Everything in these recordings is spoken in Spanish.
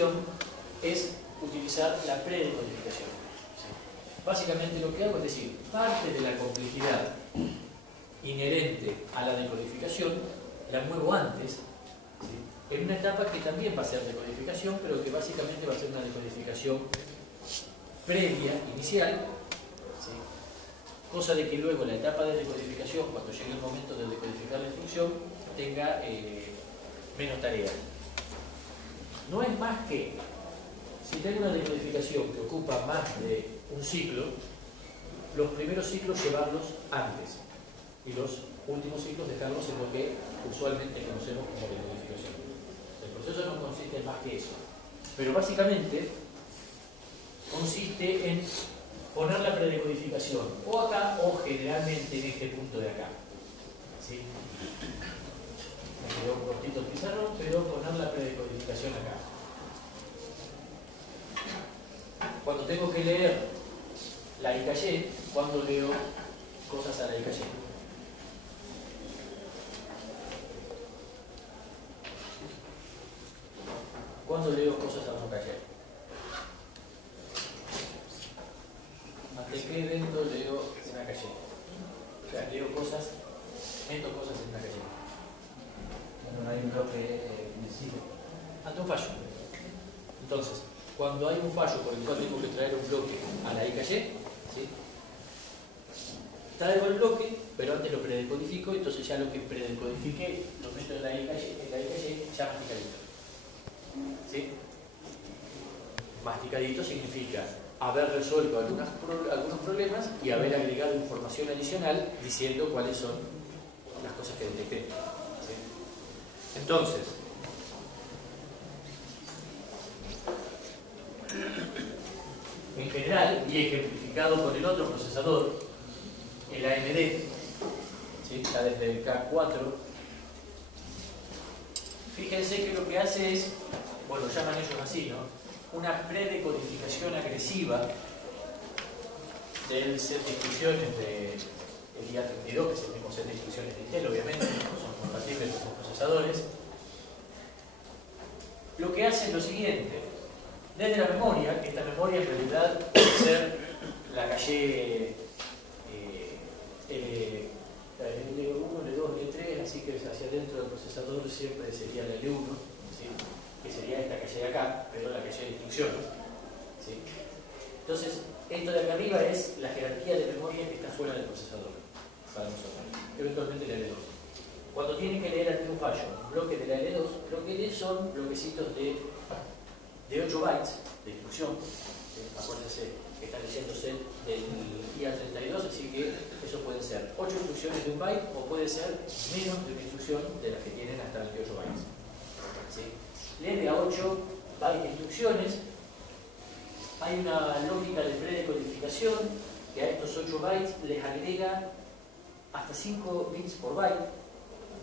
decodificación es utilizar la predecodificación. ¿Sí? Básicamente lo que hago es decir, parte de la complejidad inherente a la decodificación la muevo antes, ¿sí? En una etapa que también va a ser decodificación, pero que básicamente va a ser una decodificación previa, inicial, ¿sí? Cosa de que luego la etapa de decodificación, cuando llegue el momento de decodificar la instrucción, tenga menos tareas. No es más que, si tengo una decodificación que ocupa más de un ciclo, los primeros ciclos llevarlos antes y los últimos ciclos dejarlos en lo que usualmente conocemos como decodificación. El proceso no consiste en más que eso, pero básicamente consiste en poner la predecodificación o acá o generalmente en este punto de acá. ¿Sí? Me quedó un cortito el pizarrón, pero poner la predecodificación acá. Cuando tengo que leer la IKY, cuando leo cosas a la IKY. Cuando leo cosas a la IKY. ¿Ante qué evento leo una calle? O sea, leo cosas, meto cosas en una calle. Cuando no hay un bloque vencido. Ante un fallo. Entonces, cuando hay un fallo por el cual tengo que traer un bloque a la IKY, ¿sí? Traigo el bloque, pero antes lo predecodifico, entonces ya lo que predecodifique lo meto en la IKY ya masticadito. ¿Sí? Masticadito significa haber resuelto algunos problemas y haber agregado información adicional diciendo cuáles son las cosas que detecté. ¿Sí? Entonces, en general, y ejemplificado con el otro procesador, el AMD, ¿sí? Ya desde el K4, fíjense que lo que hace es, bueno, lo llaman ellos así, ¿no? Una predecodificación agresiva del set de instrucciones del IA32, que es el mismo set de instrucciones de Intel, obviamente, no son compatibles con los procesadores. Lo que hace es lo siguiente: desde la memoria, esta memoria en realidad puede ser la calle L1, L2, L3, así que hacia adentro del procesador siempre sería la L1, ¿sí? Que sería esta calle de acá, pero la calle de instrucciones. ¿Sí? Entonces, esto de acá arriba es la jerarquía de memoria que está fuera del procesador, para nosotros, eventualmente la L2. Cuando tienen que leer ante un fallo un bloque de la L2, lo que lee son bloquecitos de 8 bytes de instrucción. ¿Sí? Acuérdense que está leyéndose del IA32, así que eso pueden ser 8 instrucciones de un byte o puede ser menos de una instrucción de las que tienen hasta 28 bytes. ¿Sí? Lee de a 8 bytes de instrucciones. Hay una lógica de predecodificación que a estos 8 bytes les agrega hasta 5 bits por byte.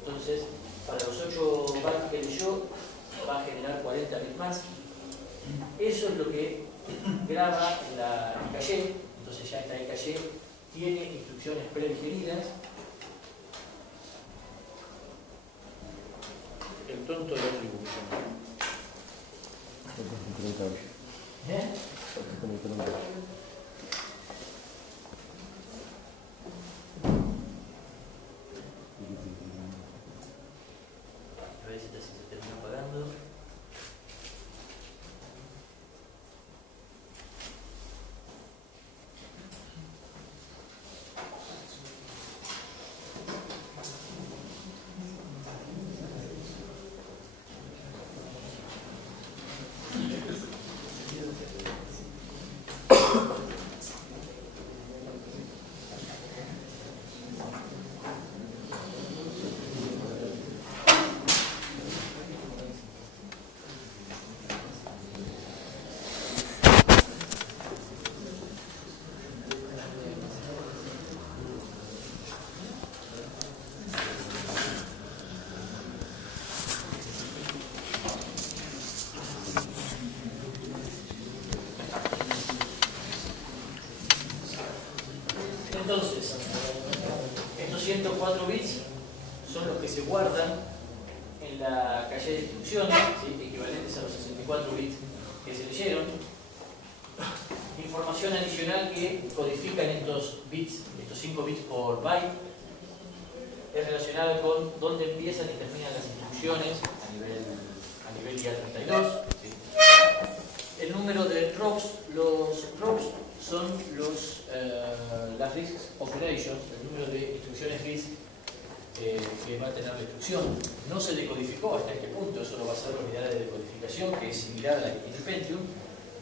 Entonces, para los 8 bytes que leyó, va a generar 40 bits más. Eso es lo que graba en la IKY. Entonces ya esta IKY tiene instrucciones predigeridas. El tonto de la tribu. ¿Eh? A ver si se termina apagando. Entonces, estos 104 bits son los que se guardan en la calle de instrucciones, ¿sí? Equivalentes a los 64 24 bits que se leyeron. Información adicional que codifican estos bits, estos 5 bits por byte, es relacionada con dónde empiezan y terminan las instrucciones a nivel IA32. ¿Sí? El número de ROPs, los ROPs son las RISC operations, el número de instrucciones RISC que va a tener la instrucción. No se decodificó hasta este punto, eso lo va a hacer la unidad de decodificación, que es similar a la que tiene Pentium,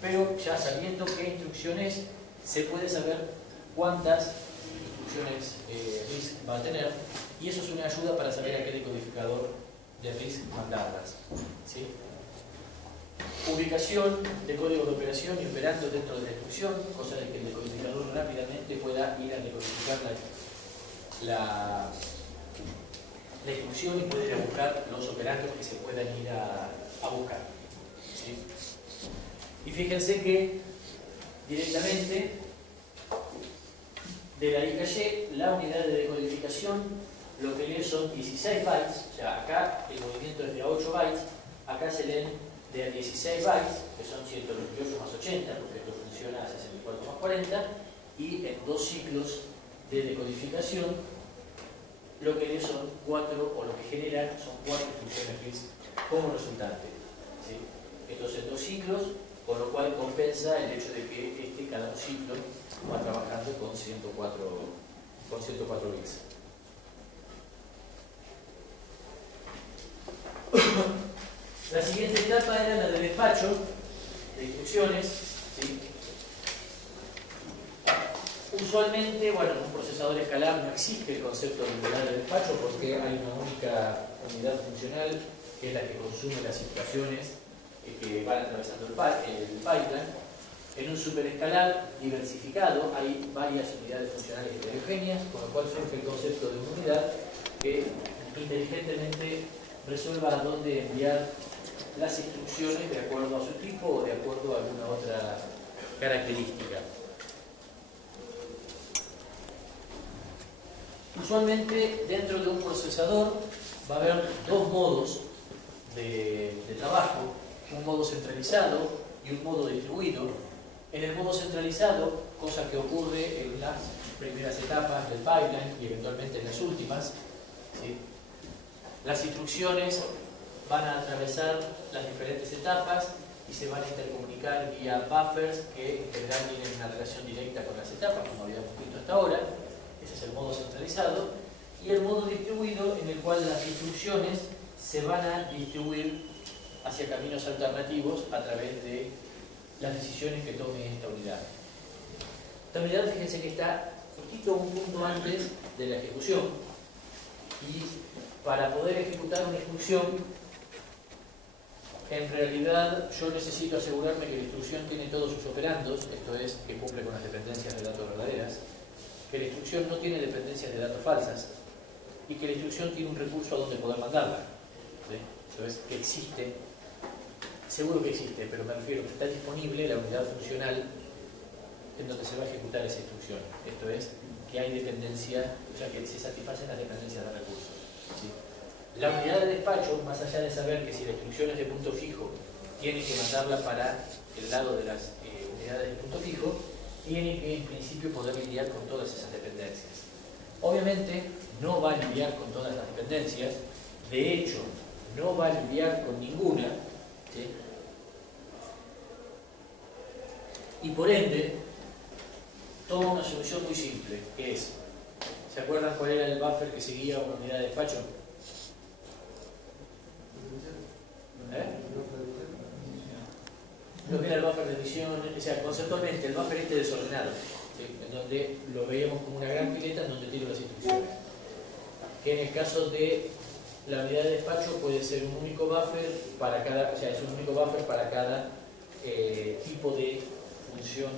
pero ya sabiendo qué instrucciones, se puede saber cuántas instrucciones RISC va a tener, y eso es una ayuda para saber a qué decodificador de RISC mandarlas. ¿Sí? Ubicación de código de operación y operandos dentro de la instrucción, cosa de que el decodificador rápidamente pueda ir a decodificar la instrucción y puede ir a buscar los operandos que se puedan ir a buscar. ¿Sí? Y fíjense que directamente de la I caché, la unidad de decodificación lo que lee son 16 bytes, o sea, acá el movimiento es de 8 bytes, acá se leen de 16 bytes, que son 128 más 80, porque esto funciona a 64 más 40, y en 2 ciclos de decodificación lo que lee son 4, o lo que genera son 4 instrucciones RISC como resultante. ¿Sí? Estos en 2 ciclos, con lo cual compensa el hecho de que cada un ciclo va trabajando con 104 bits. La siguiente etapa era la de despacho de instrucciones. ¿Sí? Usualmente, bueno, en un procesador escalar no existe el concepto de unidad de despacho porque hay una única unidad funcional que es la que consume las instrucciones que van atravesando el pipeline. En un superescalar diversificado hay varias unidades funcionales heterogéneas, con lo cual surge el concepto de una unidad que inteligentemente resuelva a dónde enviar las instrucciones de acuerdo a su tipo o de acuerdo a alguna otra característica. Usualmente dentro de un procesador va a haber dos modos de trabajo, un modo centralizado y un modo distribuido. En el modo centralizado, cosa que ocurre en las primeras etapas del pipeline y eventualmente en las últimas, ¿sí? Las instrucciones van a atravesar las diferentes etapas y se van a intercomunicar vía buffers que en general tienen una relación directa con las etapas, como habíamos visto hasta ahora. Ese es el modo centralizado. Y el modo distribuido, en el cual las instrucciones se van a distribuir hacia caminos alternativos a través de las decisiones que tome esta unidad. Esta unidad, fíjense que está justito un punto antes de la ejecución, y para poder ejecutar una instrucción, en realidad yo necesito asegurarme que la instrucción tiene todos sus operandos, esto es, que cumple con las dependencias de datos verdaderas, que la instrucción no tiene dependencias de datos falsas, y que la instrucción tiene un recurso a donde poder mandarla. ¿Sí? Entonces, que existe, seguro que existe, pero me refiero que está disponible la unidad funcional en donde se va a ejecutar esa instrucción. Esto es, que hay dependencia, o sea, que se satisfacen las dependencias de recursos. ¿Sí? La unidad de despacho, más allá de saber que si la instrucción es de punto fijo, tiene que mandarla para el lado de las unidades de punto fijo, tiene que en principio poder lidiar con todas esas dependencias. Obviamente no va a lidiar con todas las dependencias, de hecho no va a lidiar con ninguna, ¿sí? Y por ende toma una solución muy simple, que es, ¿se acuerdan cuál era el buffer que seguía una unidad de despacho? Lo que era el buffer de edición, o sea, conceptualmente el buffer este desordenado, ¿sí? En donde lo veíamos como una gran pileta en donde tiro las instrucciones. Que en el caso de la unidad de despacho puede ser un único buffer para cada, o sea, es un único buffer para cada tipo de función,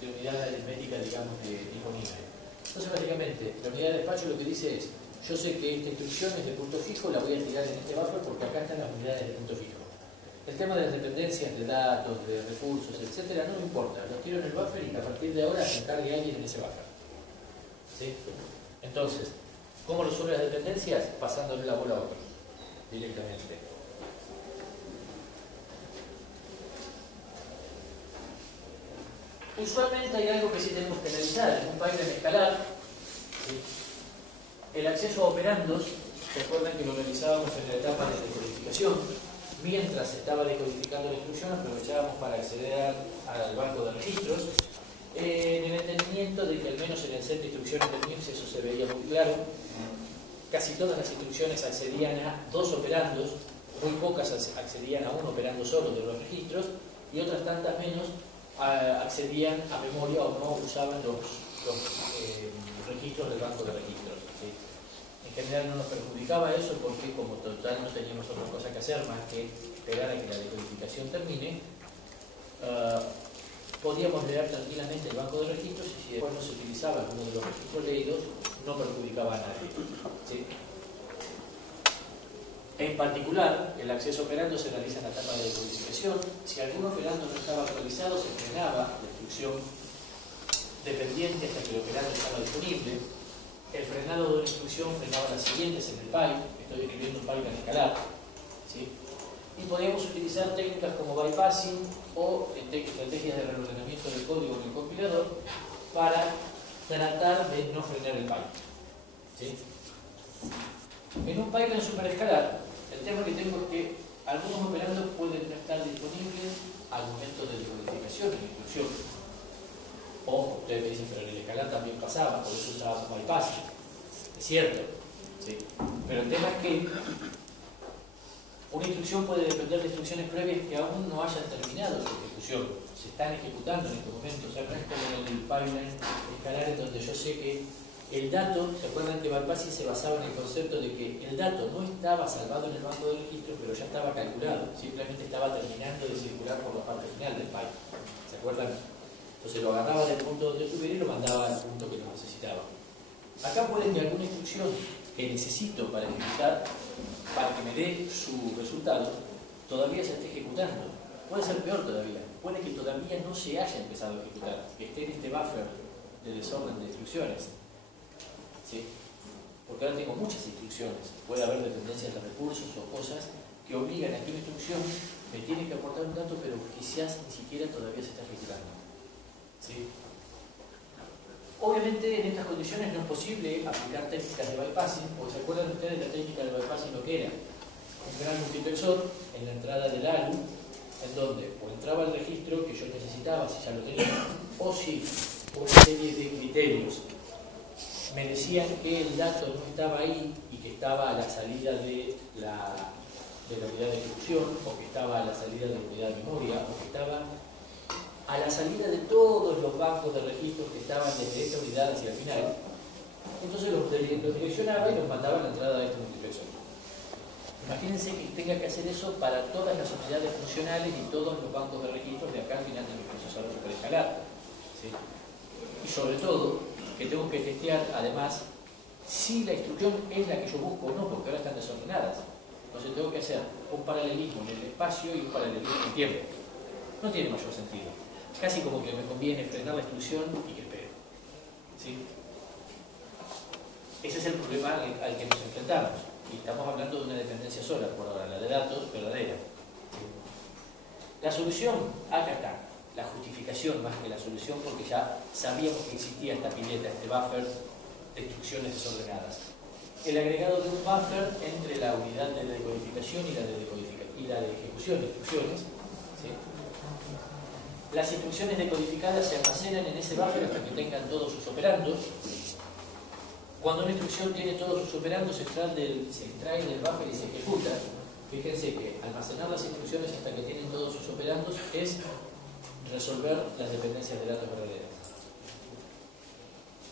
de unidad aritmética, digamos, disponible. Entonces, básicamente, la unidad de despacho lo que dice es, yo sé que esta instrucción es de punto fijo, la voy a tirar en este buffer porque acá están las unidades de punto fijo. El tema de las dependencias de datos, de recursos, etcétera, no me importa. Los tiro en el buffer y que a partir de ahora se encargue alguien en ese buffer. ¿Sí? Entonces, ¿cómo resuelve las dependencias? Pasándole la bola a otro, directamente. Usualmente hay algo que sí tenemos que analizar. En un pipeline escalar, ¿sí?, el acceso a operandos, ¿se acuerdan que lo realizábamos en la etapa de decodificación? Mientras se estaba decodificando la instrucción, aprovechábamos para acceder al banco de registros, en el entendimiento de que al menos en el set de instrucciones del MIPS eso se veía muy claro. Casi todas las instrucciones accedían a 2 operandos, muy pocas accedían a un operando solo de los registros, y otras tantas menos accedían a memoria o no usaban los registros del banco de registros, ¿sí? En general no nos perjudicaba eso porque como total no teníamos otra cosa que hacer más que esperar a que la decodificación termine, podíamos leer tranquilamente el banco de registros y si después no se utilizaba alguno de los registros leídos, no perjudicaba a nadie, ¿sí? En particular, el acceso operando se realiza en la etapa de decodificación. Si algún operando no estaba actualizado, se frenaba la instrucción dependiente hasta que el operando estaba disponible. El frenado de una instrucción frenaba las siguientes en el pipe. Estoy escribiendo un pipe en escalar, ¿sí? Y podíamos utilizar técnicas como bypassing o estrategias de reordenamiento del código en el compilador para tratar de no frenar el pipe, ¿sí? En un pipeline superescalar, el tema que tengo es que algunos operandos pueden no estar disponibles al momento de decodificación de la instrucción. O ustedes me dicen, pero en el escalar también pasaba, por eso usábamos bypassing. Es cierto, ¿sí? Pero el tema es que una instrucción puede depender de instrucciones previas que aún no hayan terminado su ejecución. Se están ejecutando en este momento. O sea, no es como en el pipeline escalar en donde yo sé que el dato, ¿se acuerdan que bypassing se basaba en el concepto de que el dato no estaba salvado en el banco de registros, pero ya estaba calculado, simplemente estaba terminando de circular por la parte final del pipe? ¿Se acuerdan? Entonces lo agarraba del punto donde estuviera y lo mandaba al punto que lo necesitaba. Acá puede que alguna instrucción que necesito para ejecutar, para que me dé su resultado, todavía se esté ejecutando. Puede ser peor todavía, puede que todavía no se haya empezado a ejecutar, que esté en este buffer de desorden de instrucciones, ¿sí? Porque ahora tengo muchas instrucciones, puede haber dependencias de recursos o cosas que obligan a que una instrucción me tiene que aportar un dato, pero quizás ni siquiera todavía se está ejecutando, ¿sí? Obviamente en estas condiciones no es posible aplicar técnicas de bypassing, porque se acuerdan ustedes de la técnica de bypassing lo que era un gran multiplexor en la entrada del ALU, en donde o entraba el registro que yo necesitaba si ya lo tenía, o si una serie de criterios me decían que el dato no estaba ahí y que estaba a la salida de la unidad de ejecución, o que estaba a la salida de la unidad de memoria, o que estaba a la salida de todos los bancos de registros que estaban desde esta unidad hacia el final. Entonces los direccionaba y los mandaba a la entrada de este multiplexor. Imagínense que tenga que hacer eso para todas las unidades funcionales y todos los bancos de registros de acá al final de mi procesador superescalar, ¿sí? Y sobre todo, que tengo que testear además si la instrucción es la que yo busco o no, porque ahora están desordenadas. Entonces tengo que hacer un paralelismo en el espacio y un paralelismo en el tiempo. No tiene mayor sentido. Casi como que me conviene frenar la instrucción y que espere, ¿sí? Ese es el problema al que nos enfrentamos. Y estamos hablando de una dependencia sola por ahora, la de datos verdadera, ¿sí? La solución, acá está. La justificación más que la solución, porque ya sabíamos que existía esta pileta, este buffer de instrucciones desordenadas. El agregado de un buffer entre la unidad de decodificación y la de ejecución de instrucciones, ¿sí? Las instrucciones decodificadas se almacenan en ese buffer hasta que tengan todos sus operandos. Cuando una instrucción tiene todos sus operandos, se extrae del buffer y se ejecuta. Fíjense que almacenar las instrucciones hasta que tienen todos sus operandos es resolver las dependencias de datos verdaderas.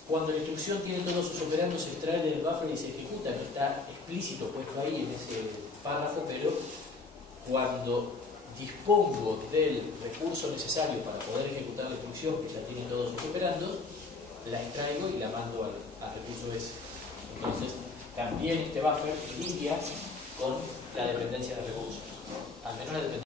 Cuando la instrucción tiene todos sus operandos, se extrae del buffer y se ejecuta. No está explícito puesto ahí en ese párrafo, pero cuando dispongo del recurso necesario para poder ejecutar la instrucción que ya tiene todos sus operandos, la extraigo y la mando al recurso ese. Entonces, también este buffer lidia con la dependencia de recursos. Al menos la dependencia